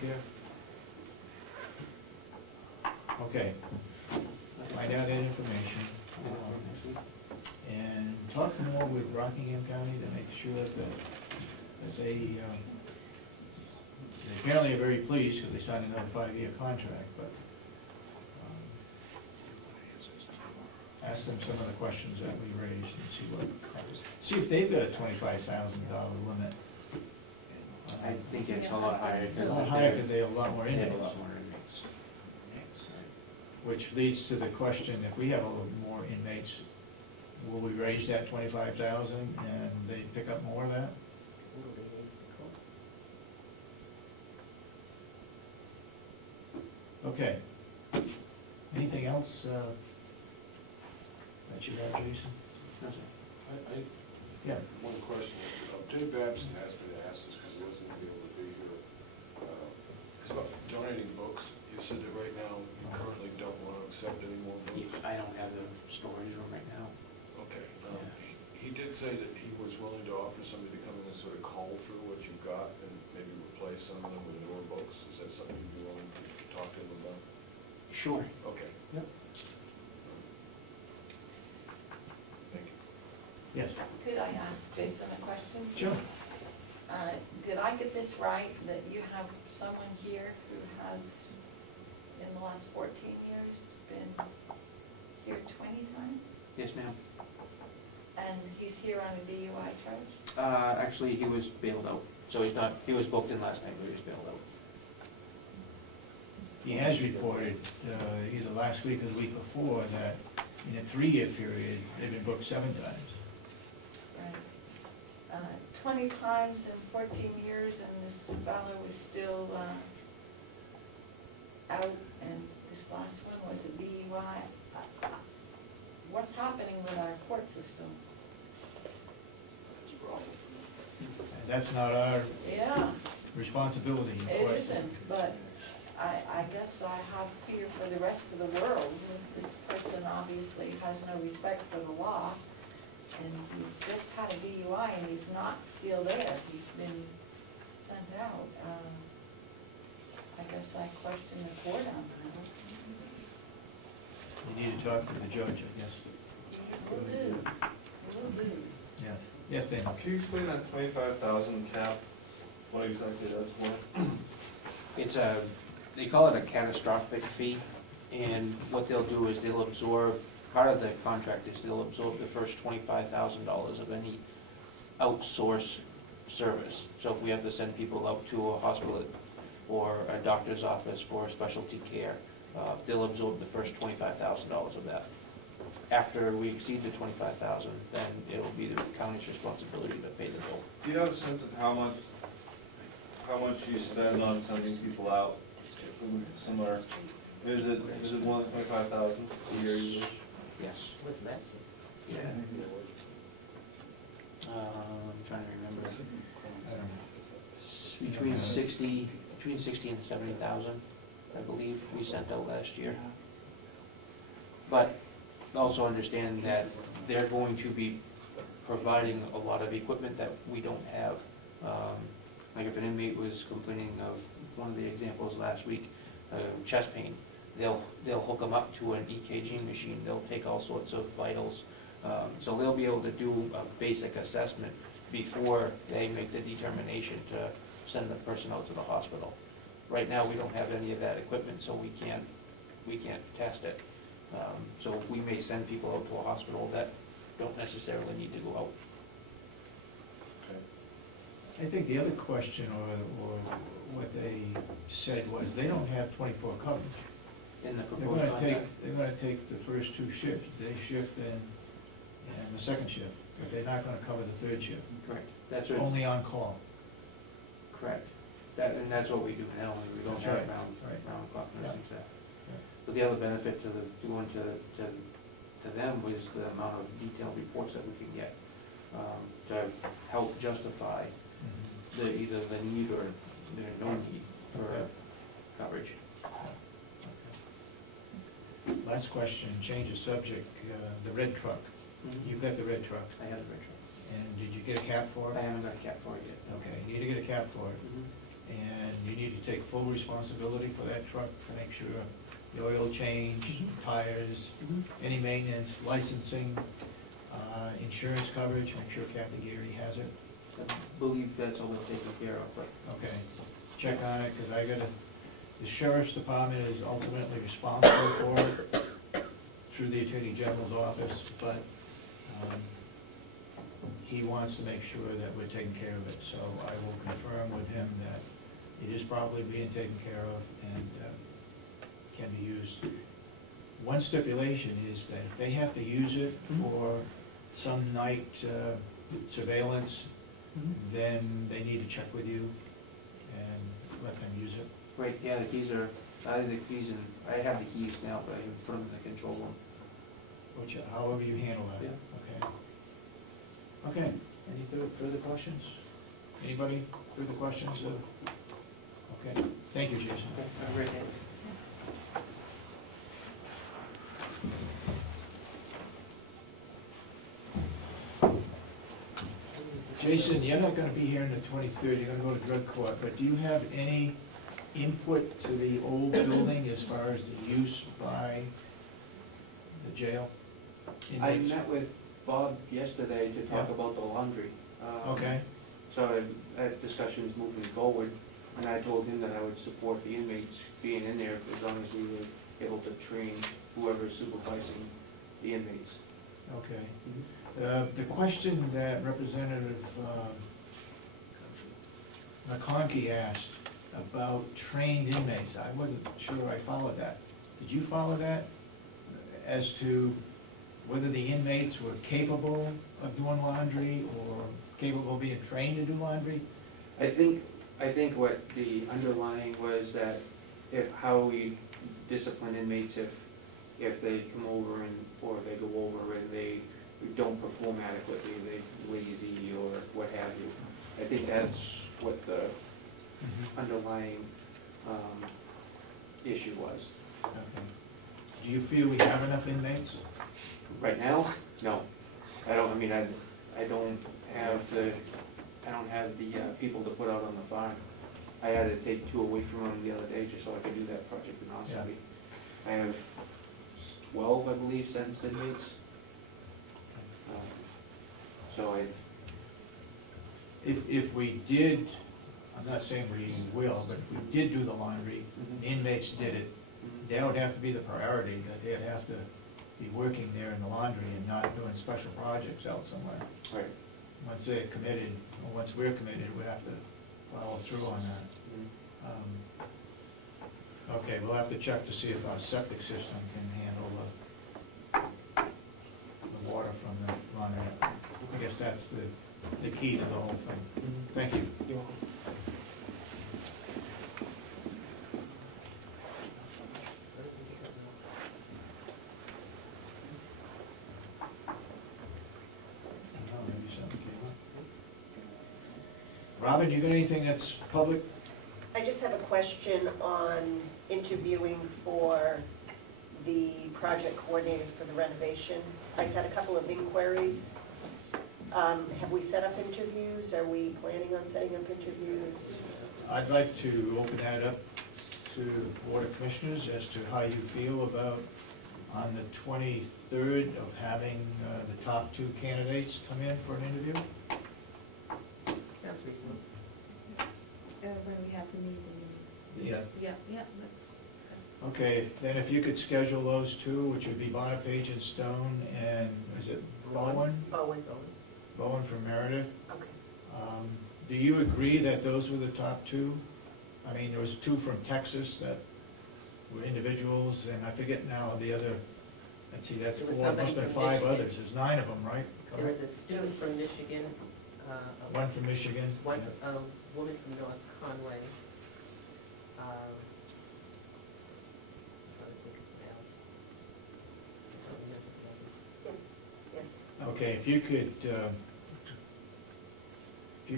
care? Okay. Find out that information. And talk more with Rockingham County to make sure that they apparently are very pleased because they signed another 5-year contract, but ask them some of the questions that we raised and see what happens. See if they've got a $25,000 limit. I think it's a lot higher. It's a lot higher because they have a lot more They have inmates. a lot more inmates. Which leads to the question, if we have a little more inmates, will we raise that 25,000 and they pick up more of that? Okay. Anything else that you have, Jason? No, sir. Yeah. One question. Dave Babson asked me to ask this because he wasn't going to be able to be here. It's about donating books. You said that right now you currently don't want to accept any more books. I don't have the storage room right now. Okay. He did say that he was willing to offer somebody to come in and sort of cull through what you've got and maybe replace some of them with newer books. Is that something you'd be willing to talk to him about? Sure. Okay. Yep. Thank you. Yes. Could I ask Jason a question? Sure. Did I get this right, that you have someone here who has, in the last 14 years, been here 20 times? Yes, ma'am. And he's here on a DUI charge? Actually, he was bailed out, so he's not. He was booked in last night, but he was bailed out. He has reported either last week or the week before that in a 3-year period, they've been booked 7 times. Right. 20 times in 14 years, and this fellow was still out, and this last one was a DUI. What's happening with our court system? And that's not our Yeah, responsibility. in it court. isn't, but I guess I have fear for the rest of the world. This person obviously has no respect for the law, and he's just had a DUI, and he's not still there. He's been sent out. I guess I question the court on that. You need to talk to the judge, I guess. Will do. Will do. Yes. Yes, Dan? Can you explain that 25,000 cap, what exactly that's for? It's they call it a catastrophic fee, and what they'll do is they'll absorb, part of the contract is they'll absorb the first $25,000 of any outsource service. So if we have to send people out to a hospital or a doctor's office for specialty care, they'll absorb the first $25,000 of that. After we exceed the $25,000, then it'll be the county's responsibility to pay the bill. Do you have a sense of how much you spend on sending people out? Similar, is it more than 25,000 a year usually? Yes. With less? Yeah. I'm trying to remember. I don't know. Between 60 and 70,000, I believe we sent out last year. But also understand that they're going to be providing a lot of equipment that we don't have. Like if an inmate was complaining of one of the examples last week, chest pain, they'll hook them up to an EKG machine. They'll take all sorts of vitals. So they'll be able to do a basic assessment before they make the determination to send the person out to the hospital. Right now, we don't have any of that equipment, so we can't test it. So we may send people out to a hospital that don't necessarily need to go out. I think the other question, or what they said was, they don't have 24 coverage. In the They're proposed gonna contract. take the first 2 shifts, day shift and the second shift, but they're not gonna cover the 3rd shift. Correct. That's what. Only on call. Correct. And that's what we do now. We don't That's have right. round clock Yeah. nursing staff. Yeah. But the other benefit to them was the amount of detailed reports that we can get to help justify either the need or the no need for coverage. Last question, change of subject, the red truck. You've got the red truck. I have a red truck. And did you get a cap for it? I haven't got a cap for it yet. Okay, you need to get a cap for it. And you need to take full responsibility for that truck to make sure the oil change, tires, any maintenance, licensing, insurance coverage, make sure Kathy Geary has it. I believe that's all taken care of, but Okay, check on it, because the sheriff's department is ultimately responsible for it through the Attorney General's office, but he wants to make sure that we're taking care of it, so I will confirm with him that it is probably being taken care of and can be used. One stipulation is that if they have to use it for some night surveillance, then they need to check with you and let them use it. right, yeah, the keys are, I have the keys and I have the keys now, but I can put them in the control room. Which, however you handle that. Yeah. Okay. Okay, any further questions? Anybody, further questions? Okay, thank you, Jason. Okay, have a great day. Jason, you're not gonna be here on the 23rd, you're gonna go to drug court, but do you have any input to the old building as far as the use by the jail? I Inmates? met with Bob yesterday to talk Yeah. about the laundry. Okay, So I had discussions moving forward, and I told him that I would support the inmates being in there as long as we were able to train whoever's supervising the inmates. okay. The question that Representative McConkey asked about trained inmates, I wasn't sure I followed that. Did you follow that? As to whether the inmates were capable of doing laundry or capable of being trained to do laundry? I think what the underlying was that how we discipline inmates if they come over or they go over and they don't perform adequately, they're lazy or what have you. I think that's what the underlying issue was. Okay. Do you feel we have enough inmates? Right now, no. I don't have the people to put out on the farm. I had to take 2 away from them the other day just so I could do that project in Ossipee. I have 12, I believe, sentenced inmates. So If we did, I'm not saying we will, but if we did do the laundry, inmates did it, that would have to be the priority, that they'd have to be working there in the laundry and not doing special projects out somewhere. Right. Once they're committed, or once we're committed, we have to follow through on that. Okay, we'll have to check to see if our septic system can handle the water from the laundry. I guess that's the key to the whole thing. Thank you. You're welcome. Maybe something came up. Robin, you got anything that's public? I just have a question on interviewing for the project coordinator for the renovation. I've had a couple of inquiries. Have we set up interviews? Are we planning on setting up interviews? I'd like to open that up to the Board of Commissioners as to how you feel about on the 23rd of having the top 2 candidates come in for an interview. Sounds reasonable. When we have the meeting. Yeah. Yeah, that's. Okay, then if you could schedule those 2, which would be Bonapage and Stone, and is it Bowen? Bowen. Bowen from Meredith. Okay. Do you agree that those were the top 2? I mean, there was 2 from Texas that were individuals, and I forget now the other, let's see, that's There 4, was must have somebody been from 5 Michigan. others, there's 9 of them, right? There was a student from Michigan, One from Michigan. one, yeah. a woman from North Conway. Trying to think of the others. Yes. Okay, if you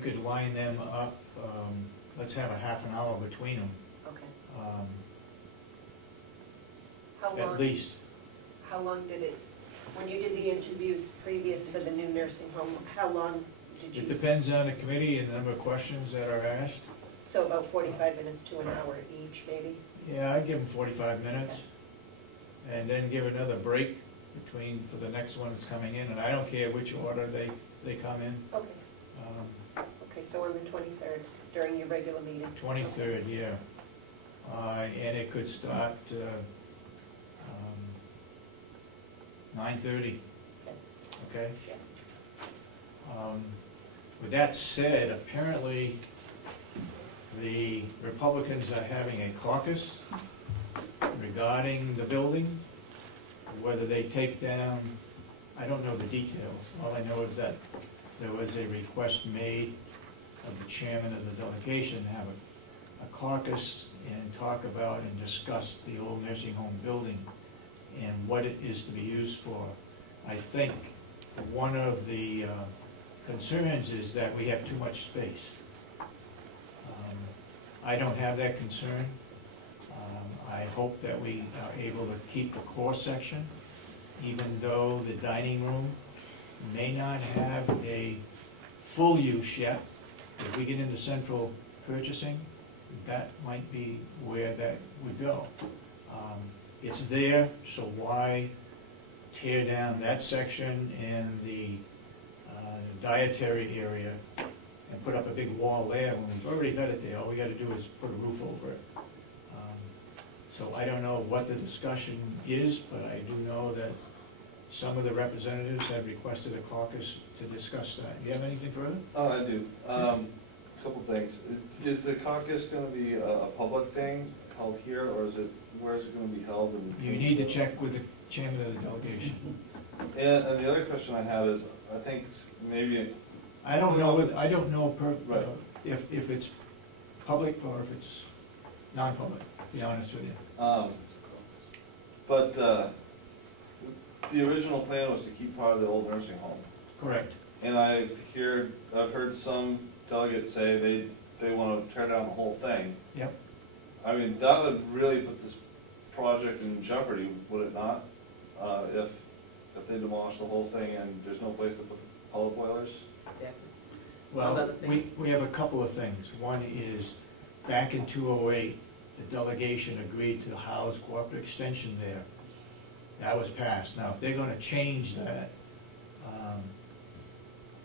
could line them up, let's have a half an hour between them, Okay. How long? at least. How long did it, when you did the interviews previous for the new nursing home, how long did you? It depends on the committee and the number of questions that are asked. So about 45 minutes to an hour each, maybe? Yeah, I'd give them 45 minutes, and then give another break between, for the next one that's coming in, and I don't care which order they come in. Okay, okay, so on the 23rd, during your regular meeting? 23rd, yeah. And it could start 9:30, okay? With that said, apparently, the Republicans are having a caucus regarding the building. Whether they take down, I don't know the details. All I know is that there was a request made of the chairman of the delegation to have a caucus and talk about and discuss the old nursing home building and what it is to be used for. I think one of the concerns is that we have too much space. I don't have that concern. I hope that we are able to keep the core section, even though the dining room may not have a full use yet. If we get into central purchasing, that might be where that would go. It's there, so why tear down that section and the dietary area and put up a big wall there when we've already got it there? All we got to do is put a roof over it. So I don't know what the discussion is, but I do know that some of the representatives have requested a caucus to discuss that. Do you have anything further? Oh, I do. Couple things. Is the caucus gonna be a public thing held here, or is it, where is it gonna be held? You need to check with the chairman of the delegation. And the other question I have is, I think maybe. I don't know Right. if it's public or if it's non-public, to be honest with you. But the original plan was to keep part of the old nursing home. Correct. And I've heard some delegates say they want to tear down the whole thing. Yep. I mean, that would really put this project in jeopardy, would it not? If they demolish the whole thing and there's no place to put pellet boilers? Exactly. Well, Other things. we have a couple of things. One is, back in 2008, the delegation agreed to house cooperative extension there. That was passed. Now, if they're gonna change that,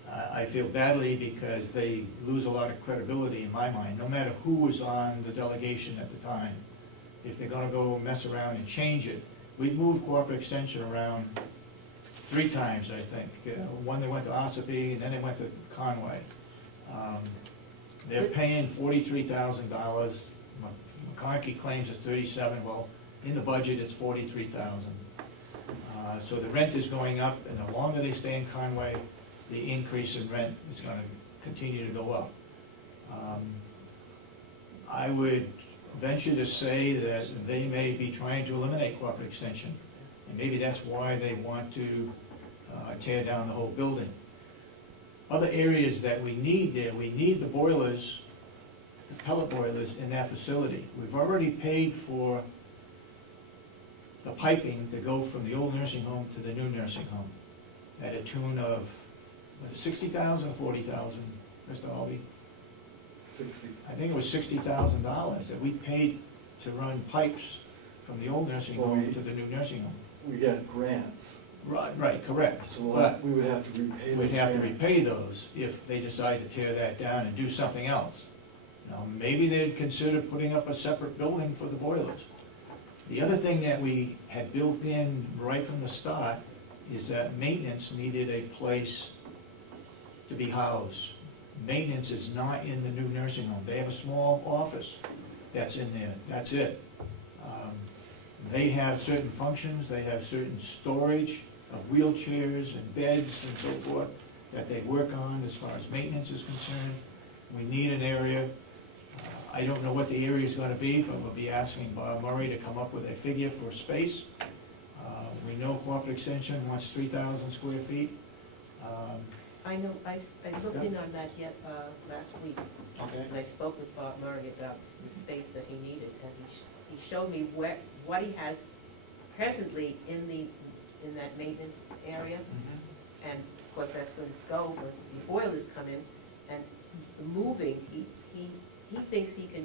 I feel badly because they lose a lot of credibility in my mind, no matter who was on the delegation at the time. If they're gonna go mess around and change it, we've moved cooperative extension around 3 times, I think. One, they went to Ossipee, and then they went to Conway. They're paying $43,000. McConkey claims it's 37. Well, in the budget, it's 43,000. So the rent is going up, and the longer they stay in Conway, the increase in rent is going to continue to go up. I would venture to say that they may be trying to eliminate cooperative extension, and maybe that's why they want to tear down the whole building. Other areas that we need there, we need the boilers, the pellet boilers in that facility. We've already paid for the piping to go from the old nursing home to the new nursing home at a tune of, was it 60,000 or 40,000, Mr. Albee? 60. I think it was $60,000 that we paid to run pipes from the old nursing home to the new nursing home. We get grants, Right, correct. so But we would have to repay those we'd have to grants. repay those if they decide to tear that down and do something else. Now, maybe they'd consider putting up a separate building for the boilers. The other thing that we had built in right from the start is that maintenance needed a place to be housed. Maintenance is not in the new nursing home. They have a small office that's in there, that's it. They have certain functions, they have certain storage of wheelchairs and beds and so forth that they work on as far as maintenance is concerned. We need an area. I don't know what the area is going to be, but we'll be asking Bob Murray to come up with a figure for space. We know cooperative extension wants 3,000 square feet. I know, I looked in on that yet, last week, Okay. and I spoke with Bob Murray about the space that he needed, and he showed me what he has presently in that maintenance area, and of course that's going to go once the boilers come in, and the moving, he he thinks he can